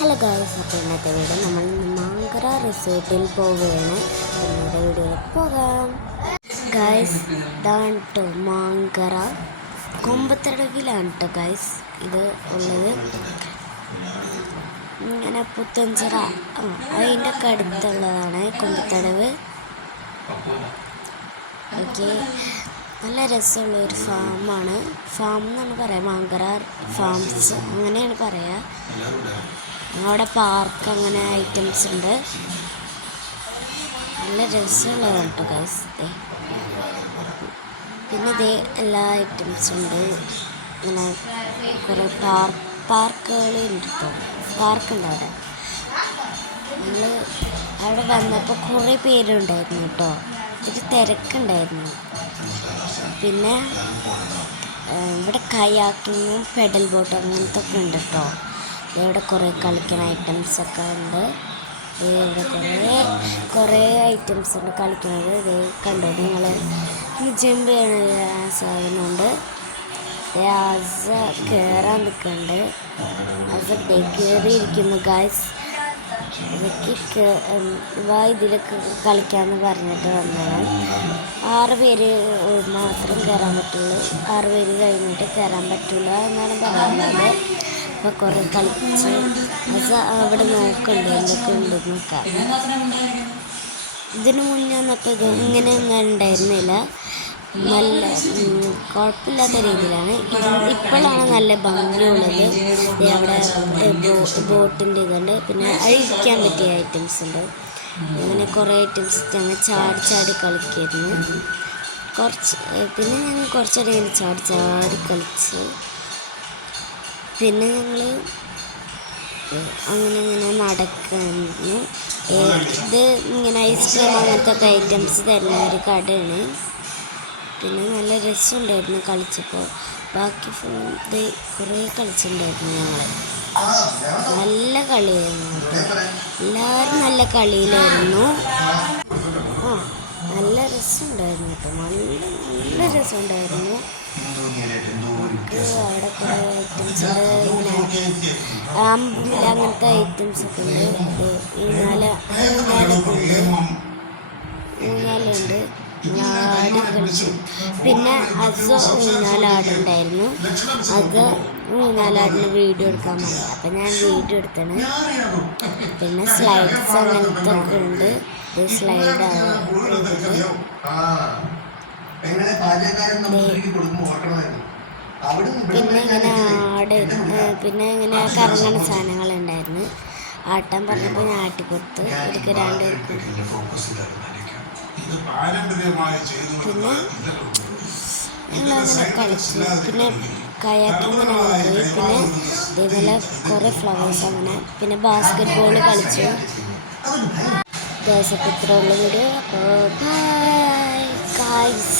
Hello guys, അപ്പോൾ ഇന്നത്തെ video നമ്മൾ മാങ്കര റിസോർട്ടിൽ പോവുകയാണ്. ഇന്നത്തെ വീഡിയോയിലേക്ക് പോകാം. ഗായ്സ്, ഇതാണ് കേട്ടോ മാങ്കര കൊമ്പത്തടവിലാണ് കേട്ടോ ഗായ്സ് ഇത് ഉള്ളത്. ഇങ്ങനെ പുത്തഞ്ചിറ അതിൻ്റെ ഒക്കെ അടുത്തുള്ളതാണ് കൊമ്പത്തടവ്. ഓക്കെ, നല്ല രസമുള്ള ഒരു ഫാമാണ്. ഫാം എന്നാണ് പറയുക, മാങ്കര ഫാംസ് അങ്ങനെയാണ് പറയുക. അവിടെ പാർക്ക് അങ്ങനെ ഐറ്റംസ് ഉണ്ട്. നല്ല രസമുള്ളതാണ് കേട്ടോ ഗൈസ്. പിന്നെ ഇതേ എല്ലാ ഐറ്റംസും ഉണ്ട്. ഇങ്ങനെ കുറേ പാർക്കുകളുണ്ട് കേട്ടോ. പാർക്കുണ്ട് അവിടെ. നമ്മൾ അവിടെ വന്നപ്പോൾ കുറേ പേരുണ്ടായിരുന്നു കേട്ടോ. ഒരു തിരക്കുണ്ടായിരുന്നു. പിന്നെ ഇവിടെ കയാക്കിങ്ങും പെഡൽ ബോട്ടും അങ്ങനത്തെ ഒക്കെ ഉണ്ട് കേട്ടോ. ഇവിടെ കുറേ കളിക്കുന്ന ഐറ്റംസൊക്കെ ഉണ്ട്. ഇവിടെ കുറേ ഐറ്റംസ് ഉണ്ട് കളിക്കുന്നത്. ഇത് കണ്ടോ നിങ്ങൾ, ജമ്പ് ചെയ്യുന്ന സാധനമുണ്ട്. അസ കയറാൻ നിൽക്കുന്നുണ്ട്. അസ കയറിയിരിക്കുന്നു ഗായ്സ്. ഇതൊക്കെ ഇതിലൊക്കെ കളിക്കാമെന്ന് പറഞ്ഞിട്ട് വന്നതാണ്. 6 പേര് മാത്രം കയറാൻ പറ്റുള്ളൂ. 6 പേര് കഴിഞ്ഞിട്ട് കയറാൻ പറ്റില്ല എന്നാണ് പറയുന്നത്. അപ്പോൾ കുറേ കളിച്ച് അവിടെ നോക്കണ്ട് എന്തൊക്കെ ഉണ്ടെന്നൊക്കെ. ഇതിനു മുന്നേ വന്നപ്പോൾ ഇത് ഇങ്ങനെയൊന്നും ഉണ്ടായിരുന്നില്ല. നല്ല കുഴപ്പമില്ലാത്ത രീതിയിലാണ്. ഇപ്പോഴാണ് നല്ല ഭംഗിയുള്ളത്. അവിടെ ബോട്ടിൻ്റെ ഇതുണ്ട്. പിന്നെ അഴിക്കാൻ പറ്റിയ ഐറ്റംസ് ഉണ്ട്. അങ്ങനെ കുറേ ഐറ്റംസ് ഞങ്ങൾ ചാടി കളിക്കായിരുന്നു. പിന്നെ ഞങ്ങൾ കുറച്ചധികം ചാടി കളിച്ച്. പിന്നെ ഞങ്ങൾ അങ്ങനെ നടക്കുന്നു. ഇത് ഇങ്ങനെ ഐസ്ക്രീം അങ്ങനത്തെ ഒക്കെ ഐറ്റംസ് തരുന്ന ഒരു കടയാണ്. പിന്നെ നല്ല രസമുണ്ടായിരുന്നു കളിച്ചപ്പോൾ. ബാക്കി ഫുഡ് കുറേ കളിച്ചിട്ടുണ്ടായിരുന്നു ഞങ്ങൾ. നല്ല കളിയായിരുന്നു കേട്ടോ. എല്ലാവരും നല്ല കളിയിലായിരുന്നു. നല്ല രസമുണ്ടായിരുന്നു കേട്ടോ. നല്ല രസമുണ്ടായിരുന്നു. നമുക്ക് അവിടെ കുറേ ഐറ്റംസ് ഉണ്ട്. ഇങ്ങനെ അങ്ങനത്തെ ഐറ്റംസ് ഒക്കെ ഉണ്ട്. ഊഞ്ഞാലുണ്ട്. ആടി കളിച്ചു. പിന്നെ അത് ഊഞ്ഞാലാടുണ്ടായിരുന്നു. അത് ഊഞ്ഞാലാടിന് വീഡിയോ എടുക്കാൻ പറഞ്ഞു. അപ്പം ഞാൻ വീഡിയോ എടുത്താണ്. പിന്നെ സ്ലൈഡ്സ് അങ്ങനത്തെ ഒക്കെ ഉണ്ട്. ഇത് സ്ലൈഡാണ്. പിന്നെ ഇങ്ങനെ കറങ്ങുന്ന സാധനങ്ങളുണ്ടായിരുന്നു. ആട്ടാൻ പറഞ്ഞപ്പോൾ ഞാൻ ആട്ടിക്കൊടുത്ത്. ഇതൊക്കെ 2 പേർക്ക്. പിന്നെ ഞങ്ങളങ്ങനെ കളിച്ചു. പിന്നെ കയാക്കിങ്ങിന് പോയി. പിന്നെ ഇതേപോലെ കുറേ ഫ്ലവേഴ്സ് അങ്ങനെ. പിന്നെ ബാസ്കറ്റ് ബോൾ കളിച്ചു. ദിവസത്തെ ഇത്ര ഉള്ള വീഡിയോ. അപ്പോൾ ബൈ ഗായ്സ്.